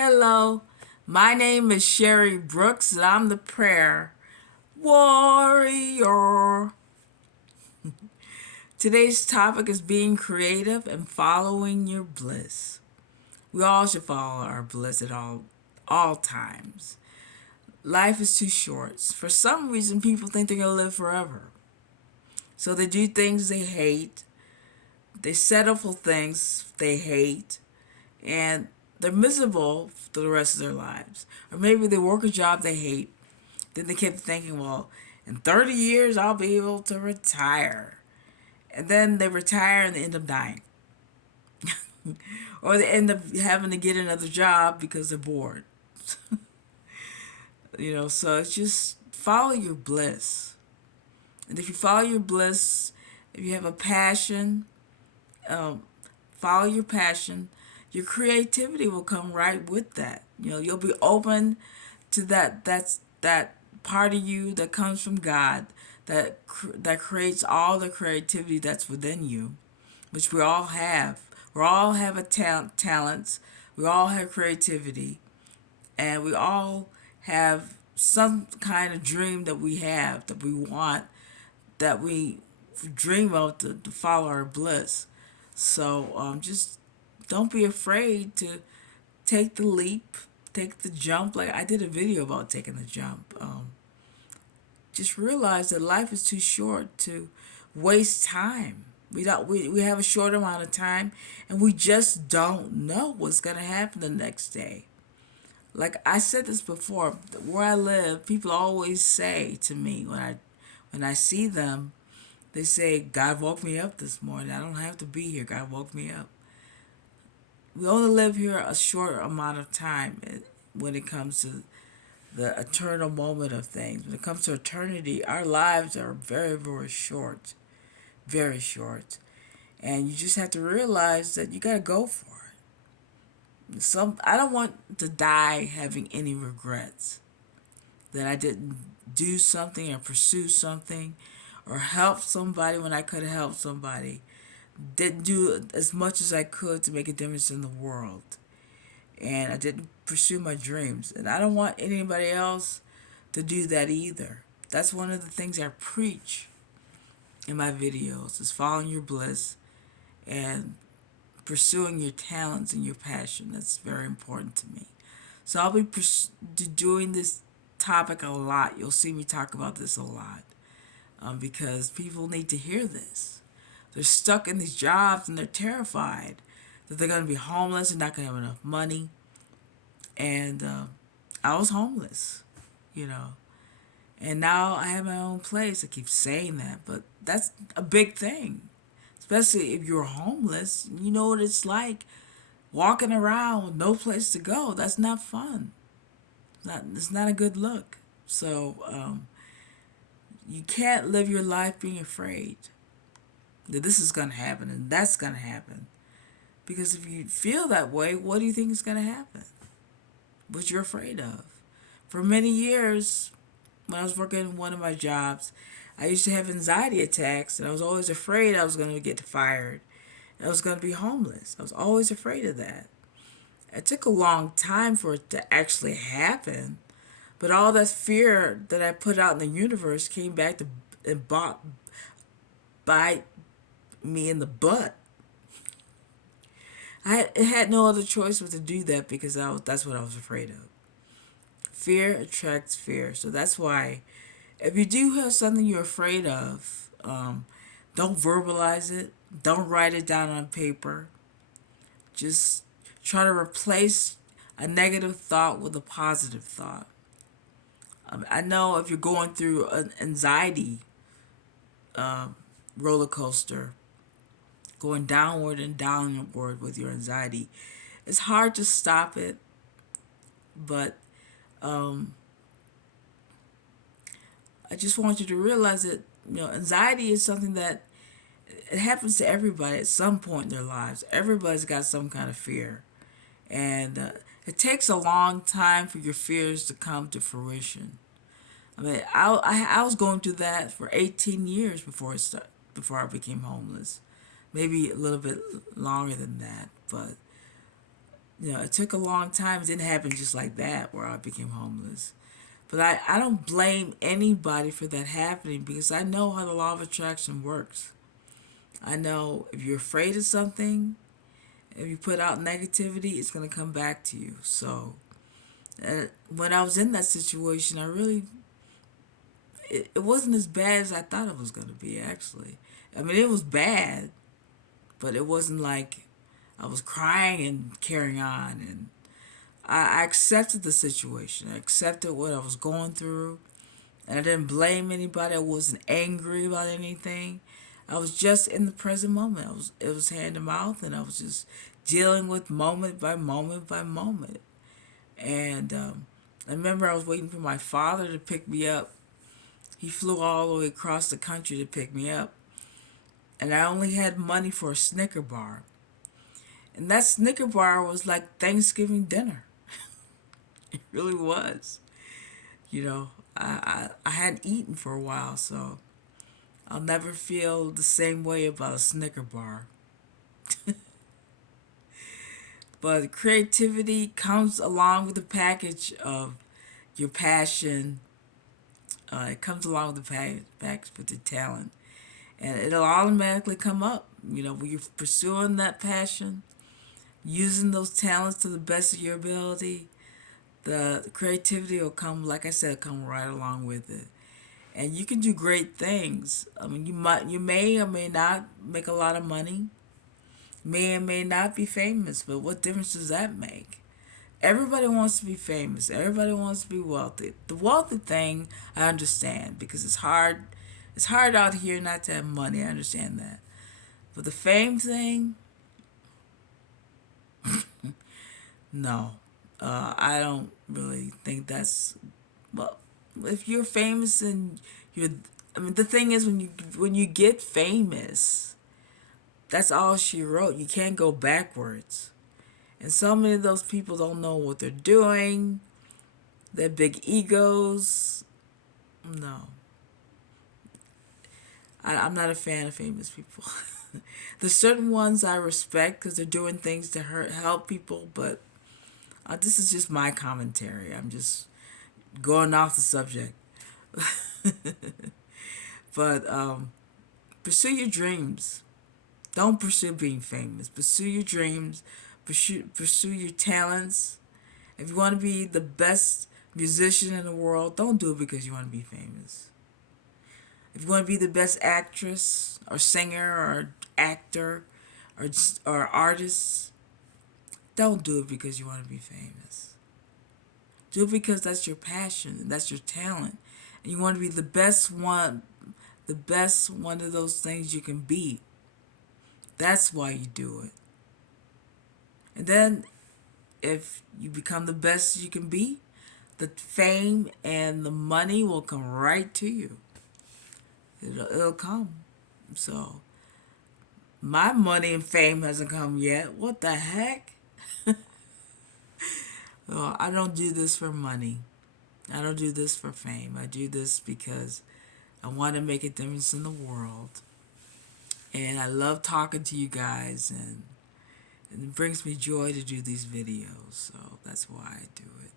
Hello, my name is Sherry Brooks, and I'm the prayer warrior. Today's topic is being creative and following your bliss. We all should follow our bliss at all times. Life is too short. For some reason, people think they're gonna live forever, so they do things they hate. They settle for things they hate, and they're miserable for the rest of their lives. Or maybe they work a job they hate. Then they kept thinking, well, in 30 years, I'll be able to retire. And then they retire and they end up dying. Or they end up having to get another job because they're bored. So it's just follow your bliss. And if you follow your bliss, if you have a passion, um, follow your passion, your creativity will come right with that. You'll be open to that part of you that comes from God that creates all the creativity that's within you, which we all have. We all have talents. We all have creativity, and we all have some kind of dream that we have that we want, that we dream of to follow our bliss. So just don't be afraid to take the leap, take the jump. Like I did a video about taking the jump. Just realize that life is too short to waste time. We have a short amount of time, and we just don't know what's gonna happen the next day. Like I said this before, where I live, people always say to me when I see them, they say, "God woke me up this morning. I don't have to be here. God woke me up." We only live here a short amount of time when it comes to the eternal moment of things. When it comes to eternity, our lives are very, very short. Very short. And you just have to realize that you got to go for it. I don't want to die having any regrets that I didn't do something or pursue something or help somebody when I could have helped somebody. Didn't do as much as I could to make a difference in the world. And I didn't pursue my dreams. And I don't want anybody else to do that either. That's one of the things I preach in my videos is following your bliss and pursuing your talents and your passion. That's very important to me. So I'll be doing this topic a lot. You'll see me talk about this a lot because people need to hear this. They're stuck in these jobs and they're terrified that they're going to be homeless and not going to have enough money. And I was homeless, you know. And now I have my own place. I keep saying that, but that's a big thing. Especially if you're homeless, you know what it's like walking around with no place to go. That's not fun. It's not a good look. So you can't live your life being afraid that this is going to happen and that's going to happen. Because if you feel that way, what do you think is going to happen? What you're afraid of. For many years, when I was working in one of my jobs, I used to have anxiety attacks, and I was always afraid I was going to get fired. I was going to be homeless. I was always afraid of that. It took a long time for it to actually happen, but all that fear that I put out in the universe came back to and bite me in the butt. I had no other choice but to do that because that's what I was afraid of. Fear attracts fear. So that's why if you do have something you're afraid of, don't verbalize it. Don't write it down on paper. Just try to replace a negative thought with a positive thought. I know if you're going through an anxiety roller coaster, going downward and downward with your anxiety, it's hard to stop it, but um, I just want you to realize that anxiety is something that it happens to everybody at some point in their lives. Everybody's got some kind of fear, and it takes a long time for your fears to come to fruition. I mean, I was going through that for 18 years before I became homeless, maybe a little bit longer than that, but It took a long time. It didn't happen just like that where I became homeless. But I don't blame anybody for that happening because I know how the law of attraction works. I know if you're afraid of something, if you put out negativity, it's going to come back to you. So when I was in that situation, it wasn't as bad as I thought it was going to be, actually. I mean, it was bad, but it wasn't like I was crying and carrying on. And I accepted the situation. I accepted what I was going through. And I didn't blame anybody. I wasn't angry about anything. I was just in the present moment. It was hand to mouth, and I was just dealing with moment by moment by moment. And I remember I was waiting for my father to pick me up. He flew all the way across the country to pick me up, and I only had money for a Snicker bar. And that Snicker bar was like Thanksgiving dinner. It really was. I hadn't eaten for a while, so I'll never feel the same way about a Snicker bar. But creativity comes along with the package of your passion. It comes along with the package with your talent. And it'll automatically come up. When you're pursuing that passion, using those talents to the best of your ability, the creativity will come, like I said, come right along with it. And you can do great things. I mean, you may or may not make a lot of money, may or may not be famous, but what difference does that make? Everybody wants to be famous. Everybody wants to be wealthy. The wealthy thing, I understand because it's hard. It's hard out here not to have money. I understand that. But the fame thing, no. I don't really think that's well. If you're famous and you're, I mean, the thing is when you get famous, that's all she wrote. You can't go backwards. And so many of those people don't know what they're doing. They're big egos. No. I'm not a fan of famous people. There's certain ones I respect because they're doing things to help people, but this is just my commentary. I'm just going off the subject. But pursue your dreams. Don't pursue being famous. Pursue your dreams. Pursue your talents. If you want to be the best musician in the world, don't do it because you want to be famous. If you want to be the best actress or singer or actor or artist, don't do it because you want to be famous. Do it because that's your passion and that's your talent. And you want to be the best one of those things you can be. That's why you do it. And then if you become the best you can be, the fame and the money will come right to you. It'll come. So, my money and fame hasn't come yet. What the heck? Well, I don't do this for money. I don't do this for fame. I do this because I want to make a difference in the world. And I love talking to you guys, and it brings me joy to do these videos. So that's why I do it.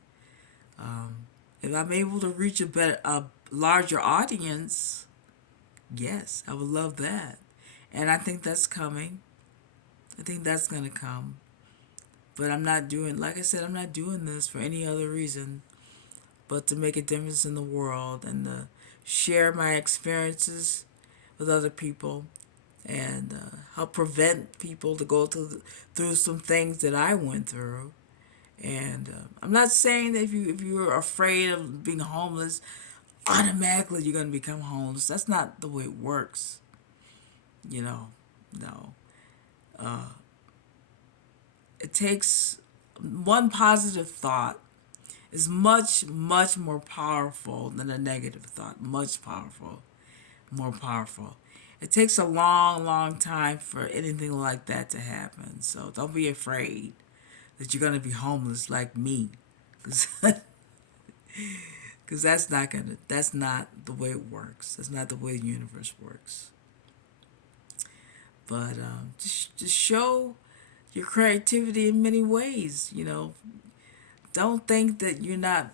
If I'm able to reach a larger audience, yes, I would love that. And I think that's coming. I think that's going to come. But I'm not doing, like I said, I'm not doing this for any other reason but to make a difference in the world and to share my experiences with other people and help prevent people to go through some things that I went through. And I'm not saying that if you're afraid of being homeless, automatically you're going to become homeless. That's not the way it works. No. It takes one positive thought is much, much more powerful than a negative thought. Much powerful. More powerful. It takes a long, long time for anything like that to happen. So don't be afraid that you're going to be homeless like me. Because that's not the way it works. That's not the way the universe works. But just your creativity in many ways. Don't think that you're not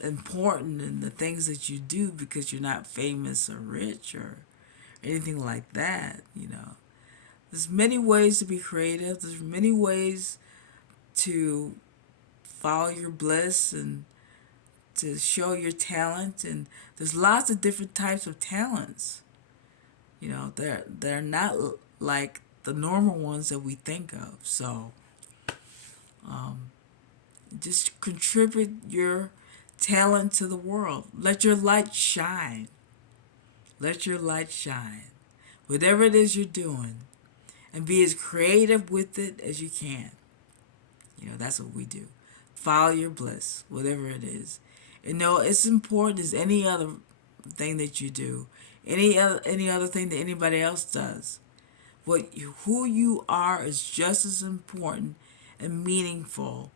important in the things that you do because you're not famous or rich or anything like that. There's many ways to be creative. There's many ways to follow your bliss and to show your talent, and there's lots of different types of talents. They're not like the normal ones that we think of. So just contribute your talent to the world. Let your light shine. Let your light shine. Whatever it is you're doing, and be as creative with it as you can. That's what we do. Follow your bliss, whatever it is. It's important as any other thing that you do, any other thing that anybody else does. Who you are is just as important and meaningful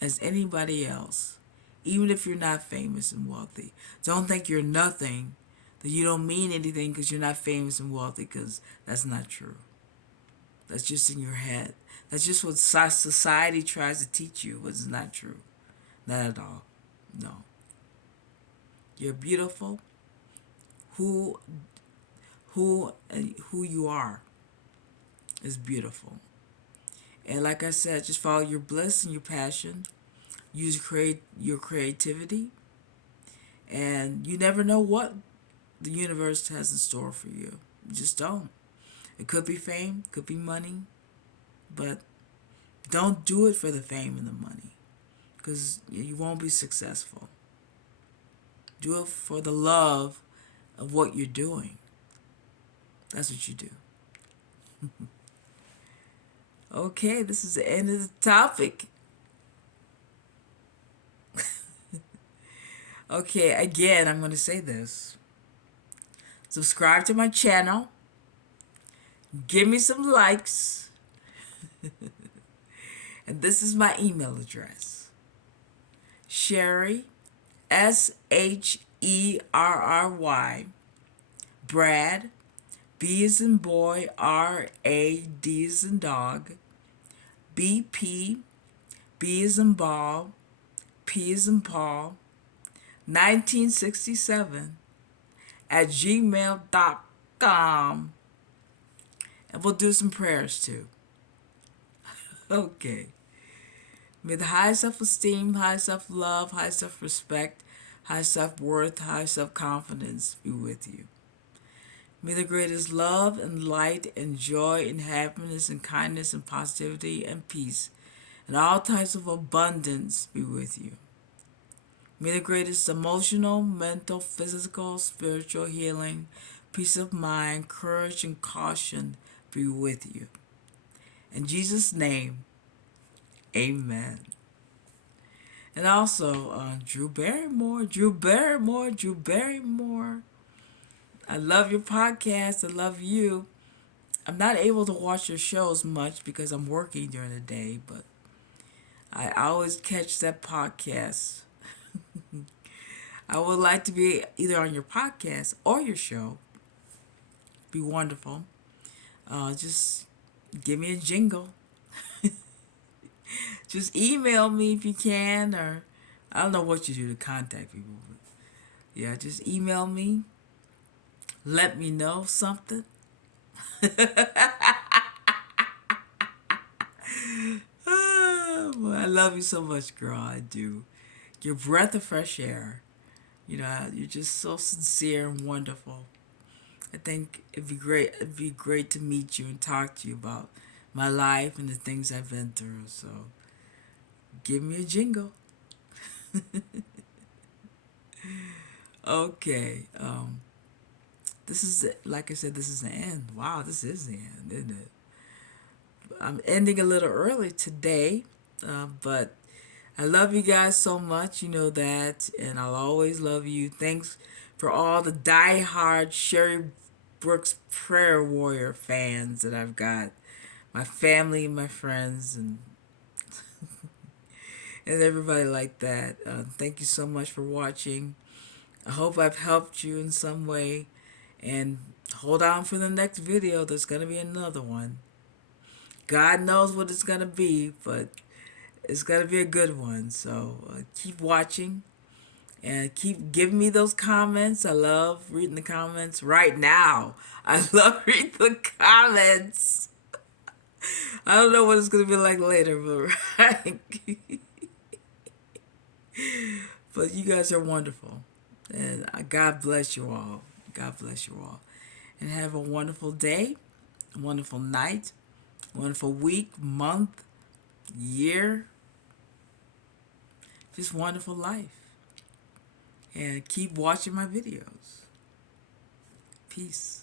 as anybody else, even if you're not famous and wealthy. Don't think you're nothing, that you don't mean anything because you're not famous and wealthy, because that's not true. That's just in your head. That's just what society tries to teach you, but it's not true. Not at all. No. You're beautiful. Who who you are is beautiful. And like I said, just follow your bliss and your passion. Use your creativity, and you never know what the universe has in store for you. You just don't. It could be fame, could be money, but don't do it for the fame and the money, because you won't be successful. Do it for the love of what you're doing. That's what you do. Okay, this is the end of the topic. Okay, again, I'm going to say this. Subscribe to my channel. Give me some likes. And this is my email address. Sherry, SHERRY, Brad, B as in boy, RAD as in dog, BP, B as in ball, P as in Paul, 1967 at gmail.com. And we'll do some prayers too. Okay. May the high self-esteem, high self-love, high self-respect, high self-worth, high self-confidence be with you. May the greatest love and light and joy and happiness and kindness and positivity and peace and all types of abundance be with you. May the greatest emotional, mental, physical, spiritual healing, peace of mind, courage, and caution be with you. In Jesus' name, amen. And also, Drew Barrymore. I love your podcast. I love you. I'm not able to watch your shows much because I'm working during the day, but I always catch that podcast. I would like to be either on your podcast or your show. Be wonderful. Just give me a jingle. Just email me if you can, or I don't know what you do to contact people. But yeah, just email me. Let me know something. I love you so much, girl. I do. You're a breath of fresh air. You're just so sincere and wonderful. I think it'd be great. It'd be great to meet you and talk to you about my life and the things I've been through. So, give me a jingle. Okay. This is, like I said, this is the end. Wow, this is the end, isn't it? I'm ending a little early today, but I love you guys so much. You know that, and I'll always love you. Thanks for all the die-hard Sherry Brooks Prayer Warrior fans that I've got. My family and my friends and everybody like that. Thank you so much for watching. I hope I've helped you in some way. And hold on for the next video. There's going to be another one. God knows what it's gonna be, but it's gonna be a good one. So keep watching and keep giving me those comments. I love reading the comments right now. I love reading the comments. I don't know what it's gonna be like later, but right. But you guys are wonderful, and God bless you all. God bless you all, and have a wonderful day, a wonderful night, wonderful week, month, year, just wonderful life. And keep watching my videos. Peace.